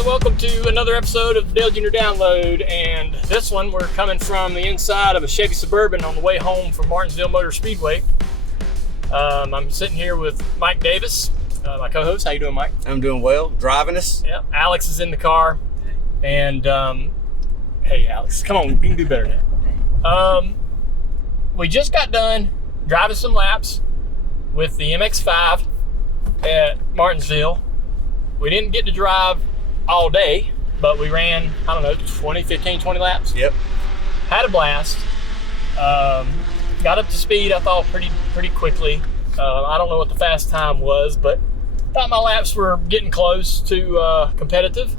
and welcome to another episode of the Dale Jr. Download. And this one, we're coming from the inside of a Chevy Suburban on the way home from Martinsville Motor Speedway. I'm sitting here with Mike Davis, my co-host. How you doing, Mike? I'm doing well. Driving us. Yep. Alex is in the car. And, hey, Alex, come on, you can do better than that. We just got done driving some laps with the MX-5 at Martinsville. We didn't get to drive all day, but we ran, 15, 20 laps. Yep. Had a blast. Got up to speed, I thought, pretty quickly. I don't know what the fast time was, but thought my laps were getting close to competitive.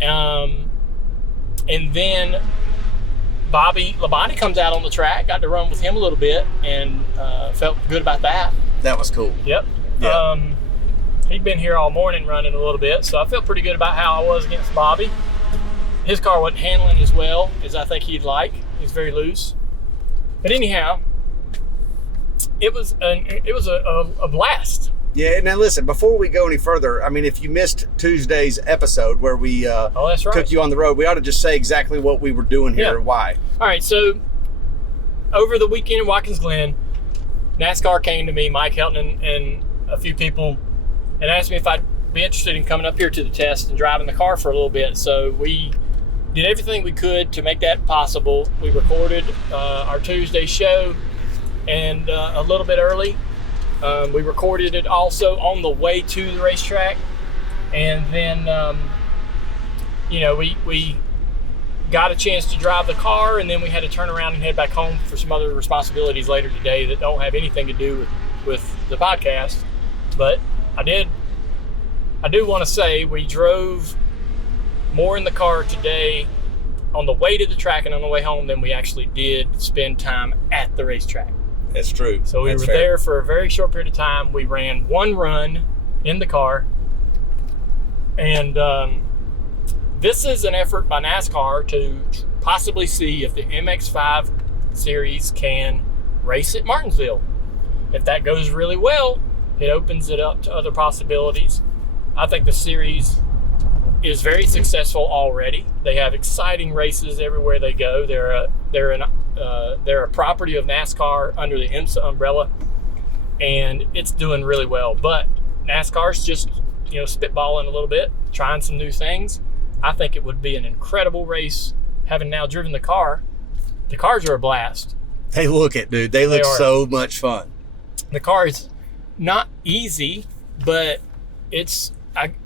And then Labonte comes out on the track. Got to run with him a little bit and felt good about that. That was cool. Yep. Yeah. He'd been here all morning running a little bit, so I felt pretty good about how I was against Bobby. His car wasn't handling as well as I think he'd like. He's very loose. But anyhow, it was a blast. Yeah, now listen, before we go any further, I mean, if you missed Tuesday's episode where we that's right. took you on the road, we ought to just say exactly what we were doing here and why. All right, so over the weekend in Watkins Glen, NASCAR came to me, Mike Helton and a few people, and asked me if I'd be interested in coming up here to the test and driving the car for a little bit. So we did everything we could to make that possible. We recorded our Tuesday show and a little bit early. We recorded it also on the way to the racetrack. And then, we got a chance to drive the car, and then we had to turn around and head back home for some other responsibilities later today that don't have anything to do with the podcast. But I do want to say we drove more in the car today on the way to the track and on the way home than we actually did spend time at the racetrack. That's true. So we were there for a very short period of time. We ran one run in the car. And this is an effort by NASCAR to possibly see if the MX-5 Series can race at Martinsville. If that goes really well, it opens it up to other possibilities. I think the series is very successful already. They have exciting races everywhere they go. They're a property of NASCAR under the IMSA umbrella, and it's doing really well. But NASCAR's just spitballing a little bit, trying some new things. I think it would be an incredible race. Having now driven the car, the cars are a blast. They look it, dude. They look so much fun. The car is not easy, but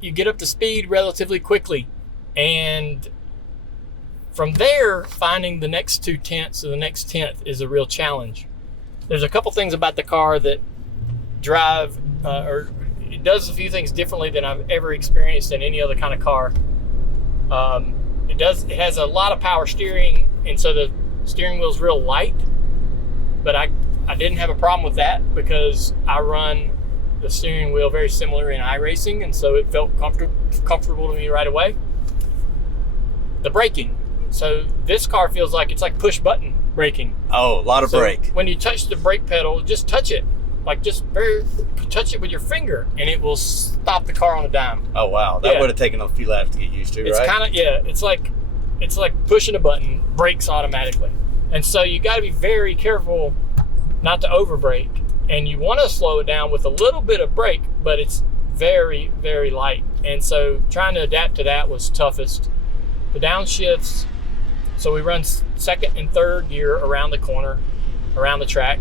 you get up to speed relatively quickly, and from there, finding the next 2/10 or the next 10th is a real challenge. There's a couple things about the car that drive, or it does a few things differently than I've ever experienced in any other kind of car. It has a lot of power steering, and so the steering wheel's real light, but I didn't have a problem with that because I run the steering wheel very similar in iRacing, and so it felt comfortable to me right away. The braking. So this car feels like it's like push button braking. Oh, a lot of brake. When you touch the brake pedal, just touch it. Touch it with your finger, and it will stop the car on a dime. Oh, wow. That would have taken a few laps to get used to, it's right? It's like pushing a button, brakes automatically. And so you got to be very careful not to overbrake. And you want to slow it down with a little bit of brake, but it's very, very light. And so trying to adapt to that was toughest. The downshifts, so we run second and third gear around the corner, around the track.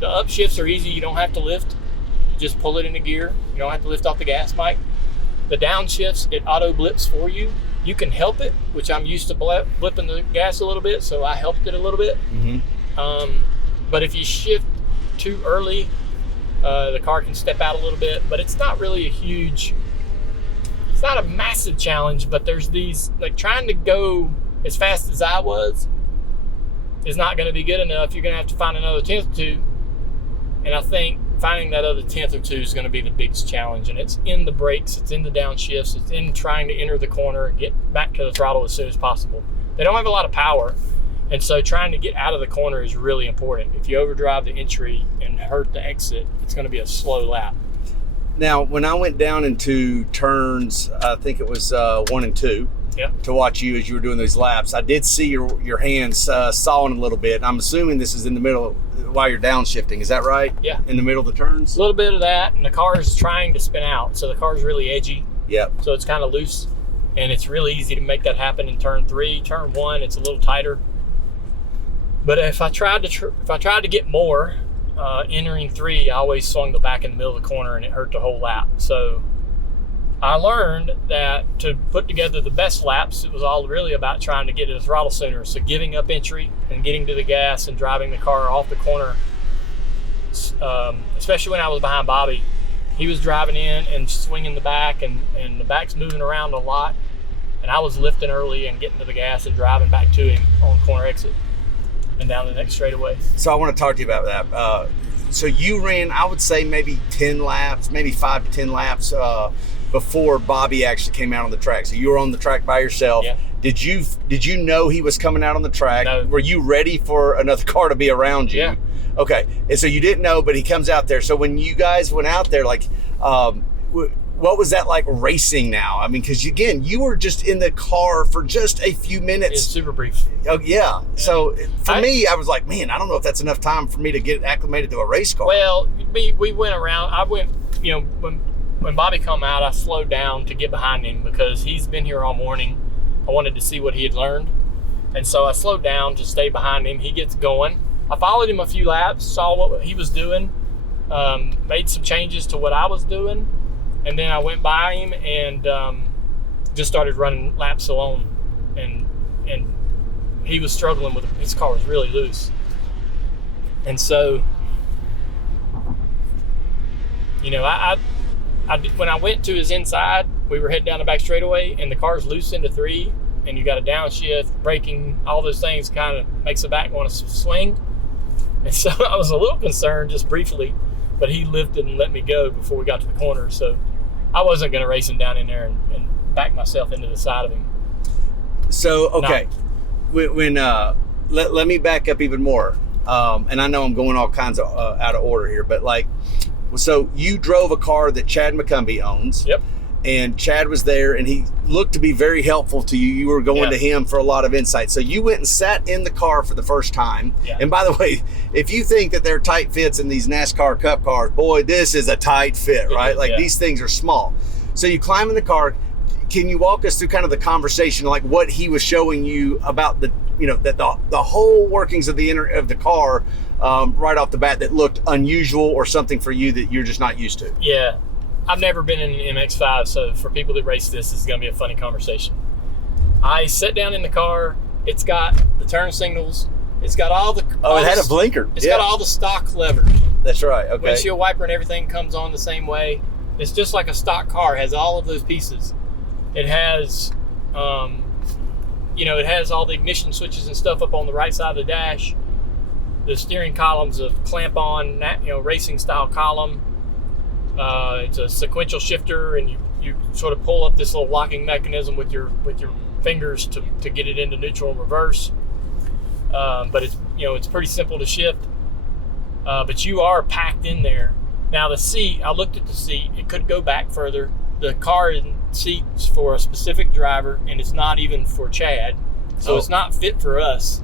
The upshifts are easy. You don't have to lift. You just pull it into gear. You don't have to lift off the gas, Mike. The downshifts, it auto blips for you. You can help it, which I'm used to blipping the gas a little bit, so I helped it a little bit. Mm-hmm. But if you shift too early, the car can step out a little bit, but it's not really it's not a massive challenge, but there's these, like, trying to go as fast as I was is not going to be good enough. You're going to have to find another 10th or two, and I think finding that other 10th or two is going to be the biggest challenge, and it's in the brakes, it's in the downshifts, it's in trying to enter the corner and get back to the throttle as soon as possible. They don't have a lot of power, and so trying to get out of the corner is really important. If you overdrive the entry and hurt the exit, it's going to be a slow lap. Now, when I went down into turns, I think it was 1 and 2, to watch you as you were doing those laps, I did see your hands sawing a little bit. I'm assuming this is in the middle while you're downshifting. Is that right? Yeah. In the middle of the turns? A little bit of that, and the car is trying to spin out, so the car is really edgy. Yep. So it's kind of loose, and it's really easy to make that happen in turn 3. Turn 1, it's a little tighter. But if I tried to get more entering 3, I always swung the back in the middle of the corner, and it hurt the whole lap. So I learned that to put together the best laps, it was all really about trying to get to the throttle sooner. So giving up entry and getting to the gas and driving the car off the corner, especially when I was behind Bobby. He was driving in and swinging the back, and the back's moving around a lot. And I was lifting early and getting to the gas and driving back to him on corner exit and down the next straightaway. So I want to talk to you about that. So you ran, I would say, maybe 10 laps, maybe 5 to 10 laps before Bobby actually came out on the track. So you were on the track by yourself. Yeah. Did you know he was coming out on the track? No. Were you ready for another car to be around you? Yeah. Okay. And so you didn't know, but he comes out there. So when you guys went out there, like, what was that like racing now? I mean, because again, you were just in the car for just a few minutes. It's super brief. Oh, yeah. So for me, I was like, man, I don't know if that's enough time for me to get acclimated to a race car. Well, we went around. I went, when Bobby come out, I slowed down to get behind him because he's been here all morning. I wanted to see what he had learned. And so I slowed down to stay behind him. He gets going. I followed him a few laps, saw what he was doing, made some changes to what I was doing. And then I went by him and just started running laps alone. And he was struggling with it. His car was really loose. And so, when I went to his inside, we were heading down the back straightaway, and the car's loose into 3, and you got a downshift, braking, all those things kind of makes the back want to swing. And so I was a little concerned just briefly, but he lifted and let me go before we got to the corner. So I wasn't going to race him down in there and back myself into the side of him. So, okay. No. Let me back up even more. And I know I'm going all kinds of out of order here, but so you drove a car that Chad McCumbee owns. Yep. And Chad was there, and he looked to be very helpful to you. You were going to him for a lot of insight. So you went and sat in the car for the first time. Yeah. And by the way, if you think that they're tight fits in these NASCAR Cup cars, boy, this is a tight fit, right? These things are small. So you climb in the car. Can you walk us through kind of the conversation, like what he was showing you about that the whole workings of the car right off the bat that looked unusual or something for you that you're just not used to? Yeah. I've never been in an MX-5, so for people that race this is going to be a funny conversation. I sat down in the car. It's got the turn signals. It's got all the... it had a blinker. It's got all the stock levers. That's right, okay. Windshield wiper and everything comes on the same way. It's just like a stock car. It has all of those pieces. It has, it has all the ignition switches and stuff up on the right side of the dash. The steering column's a clamp-on, racing style column. It's a sequential shifter, and you sort of pull up this little locking mechanism with your fingers to get it into neutral and reverse. But it's pretty simple to shift. But you are packed in there. Now the seat, I looked at the seat. It could go back further. The car seat's for a specific driver, and it's not even for Chad, so it's not fit for us.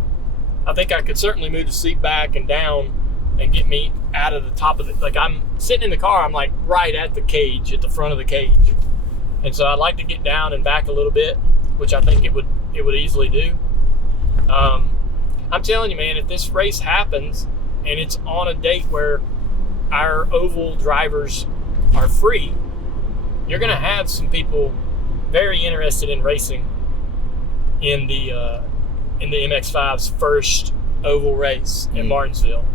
I think I could certainly move the seat back and down and get me out of the top of it. Like, I'm sitting in the car, I'm like right at the cage, at the front of the cage. And so I'd like to get down and back a little bit, which I think it would easily do. I'm telling you, man, if this race happens and it's on a date where our oval drivers are free, you're going to have some people very interested in racing in the MX-5's first oval race in Martinsville.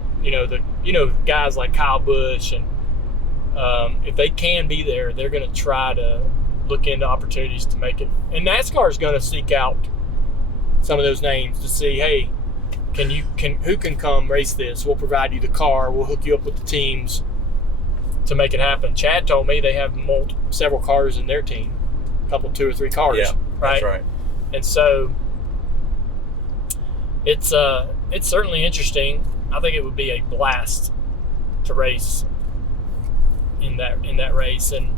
Guys like Kyle Busch, and if they can be there, they're going to try to look into opportunities to make it. And NASCAR is going to seek out some of those names to see, hey, who can come race this? We'll provide you the car. We'll hook you up with the teams to make it happen. Chad told me they have several cars in their team, a couple, 2 or 3 cars. Yeah, right? That's right. And so it's certainly interesting. I think it would be a blast to race in that race, and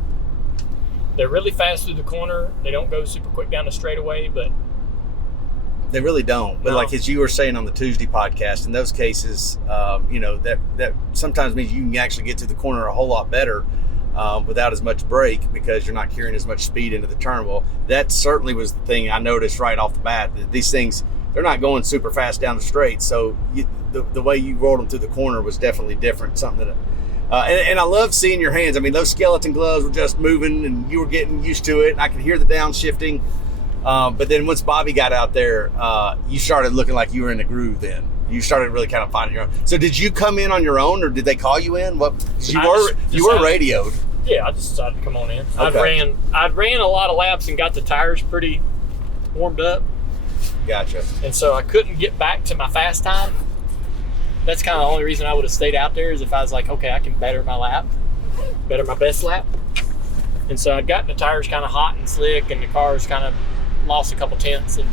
they're really fast through the corner. They don't go super quick down the straightaway, but they really don't. But like as you were saying on the Tuesday podcast, in those cases, that sometimes means you can actually get to the corner a whole lot better without as much brake because you're not carrying as much speed into the turn. Well, that certainly was the thing I noticed right off the bat. That these things, they're not going super fast down the straight, so the way you rolled them through the corner was definitely different. Something that. And I love seeing your hands. I mean, those skeleton gloves were just moving, and you were getting used to it. And I could hear the downshifting. But then once Bobby got out there, you started looking like you were in the groove. Then you started really kind of finding your own. So did you come in on your own, or did they call you in? What you were radioed? Yeah, I just decided to come on in. Okay. I ran a lot of laps and got the tires pretty warmed up. Gotcha. And so I couldn't get back to my fast time. That's kind of the only reason I would have stayed out there, is if I was like, okay, I can better my best lap. And so I'd gotten the tires kind of hot and slick, and the car's kind of lost a couple tenths, and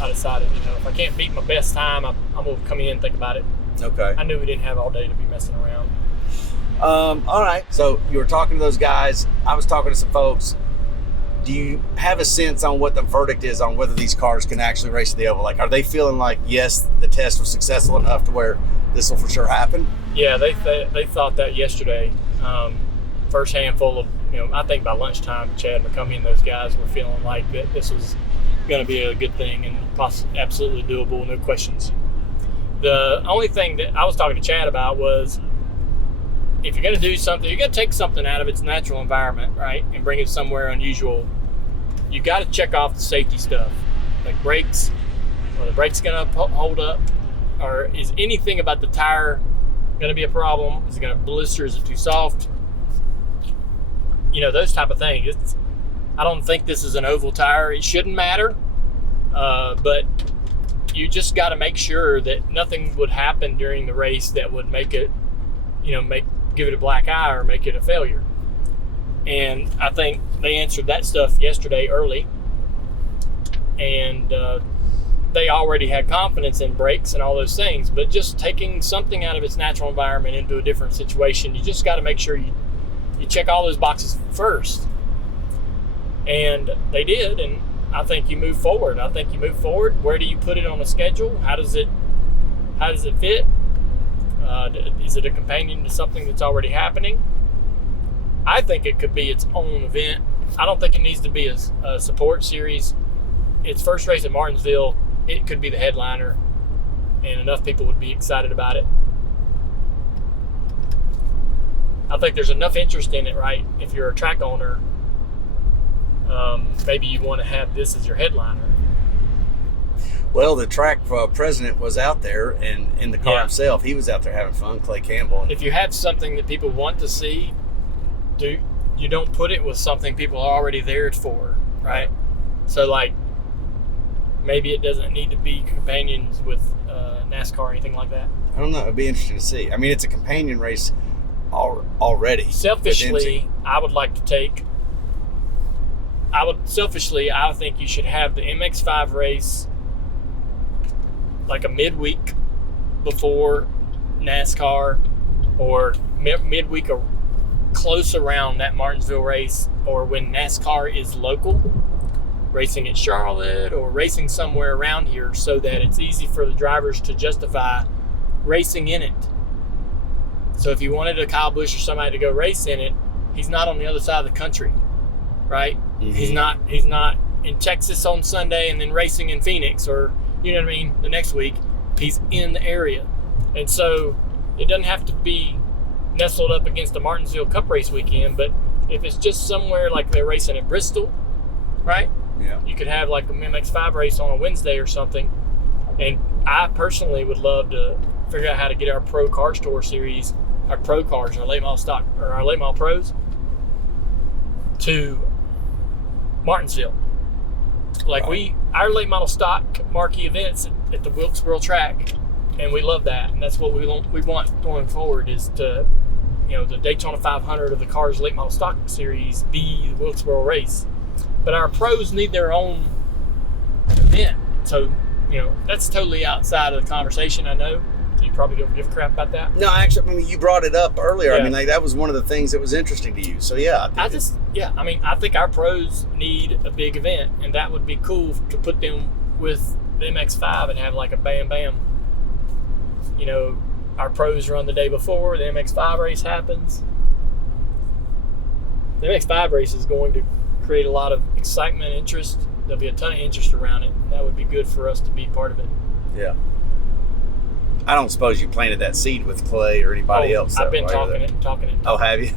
I decided, if I can't beat my best time, I'm going to come in and think about it. Okay. I knew we didn't have all day to be messing around. All right. So you were talking to those guys. I was talking to some folks. Do you have a sense on what the verdict is on whether these cars can actually race the oval? Like, are they feeling like, yes, the test was successful enough to where this will for sure happen? Yeah, they thought that yesterday. First handful of, I think by lunchtime, Chad McCummey and those guys were feeling like that this was going to be a good thing and absolutely doable, no questions. The only thing that I was talking to Chad about was, if you're going to do something, you're going to take something out of its natural environment, right, and bring it somewhere unusual. You got to check off the safety stuff, like brakes. Are the brakes going to hold up, or is anything about the tire going to be a problem? Is it going to blister? Is it too soft? Those type of things. I don't think this is an oval tire. It shouldn't matter, but you just got to make sure that nothing would happen during the race that would make it, give it a black eye or make it a failure. And I think they answered that stuff yesterday early, and they already had confidence in brakes and all those things, but just taking something out of its natural environment into a different situation, you just got to make sure you check all those boxes first. And they did, and I think you move forward. Where do you put it on the schedule? How does it fit? Is it a companion to something that's already happening? I think it could be its own event. I don't think it needs to be a support series. Its first race at Martinsville, it could be the headliner, and enough people would be excited about it. I think there's enough interest in it, right? If you're a track owner, maybe you want to have this as your headliner. Well, the track president was out there, and in the car himself, he was out there having fun, Clay Campbell. If you have something that people want to see, you don't put it with something people are already there for, right? So, like, maybe it doesn't need to be companions with NASCAR or anything like that. I don't know. It'd be interesting to see. I mean, it's a companion race already. Selfishly, I think you should have the MX-5 race like a midweek before NASCAR, or midweek or close around that Martinsville race, or when NASCAR is local, racing at Charlotte or racing somewhere around here, so that it's easy for the drivers to justify racing in it. So if you wanted a Kyle Busch or somebody to go race in it, he's not on the other side of the country, right? Mm-hmm. He's not in Texas on Sunday and then racing in Phoenix, or the next week. He's in the area. And so it doesn't have to be nestled up against the Martinsville Cup race weekend, but if it's just somewhere like they're racing at Bristol, right? Yeah. You could have like a MX5 race on a Wednesday or something. And I personally would love to figure out how to get our Pro Car Store series, our Pro Cars, our late model stock, or our late model Pros, to Martinsville. Like our late model stock marquee events at the Wilkesboro track, and we love that, and that's what we want going forward, is to, the Daytona 500 of the Cars late model stock series be the Wilkesboro race. But our pros need their own event, so that's totally outside of the conversation. I know you probably don't give a crap about that. No, actually, I mean, you brought it up earlier. Yeah. I mean, like that was one of the things that was interesting to you. So yeah, I think our pros need a big event, and that would be cool to put them with the MX5 and have like a bam bam. You know, our pros run the day before the MX5 race happens. The MX5 race is going to create a lot of excitement, interest. There'll be a ton of interest around it. That would be good for us to be part of it. Yeah. I don't suppose you planted that seed with Clay or anybody else. I've been talking it. Oh, have you?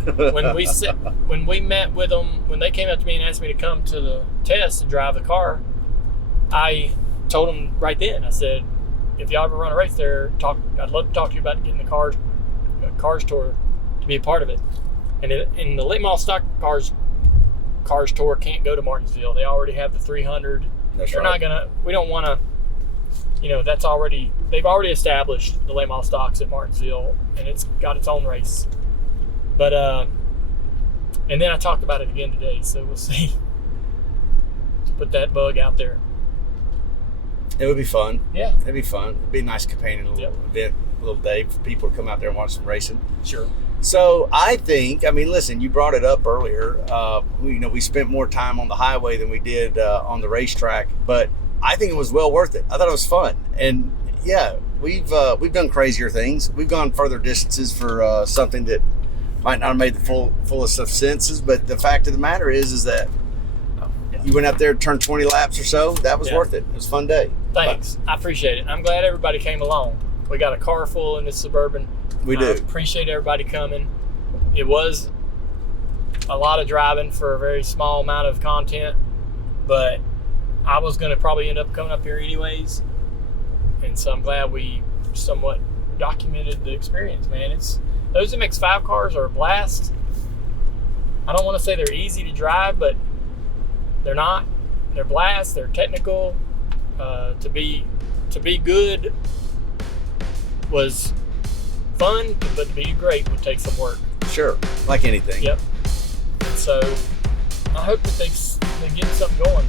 when we met with them, when they came up to me and asked me to come to the test and drive the car, I told them right then. I said, if y'all ever run a race there, I'd love to talk to you about getting the cars tour to be a part of it. And in the late model stock cars tour can't go to Martinsville. They already have the 300. That's They're right. not gonna. We don't want to. You know, they've already established the late model stocks at Martinsville, and it's got its own race. But and then I talked about it again today, so we'll see. Put that bug out there. It would be fun. Yeah, it'd be fun. It'd be a nice companion little event, little day for people to come out there and watch some racing. Sure. So I think, I mean, listen, you brought it up earlier. We spent more time on the highway than we did on the racetrack, but I think it was well worth it. I thought it was fun, and yeah, we've done crazier things. We've gone further distances for something that might not have made the fullest of senses. But the fact of the matter is that you went out there, turned 20 laps or so. That was worth it. It was a fun day. Thanks, I appreciate it. I'm glad everybody came along. We got a car full in this Suburban. We do. I appreciate everybody coming. It was a lot of driving for a very small amount of content, but I was going to probably end up coming up here anyways. And so I'm glad we somewhat documented the experience, man. Those MX-5 cars are a blast. I don't want to say they're easy to drive, but they're not. They're blast. They're technical. To be good was fun, but to be great would take some work. Sure, like anything. Yep. And so I hope that they get something going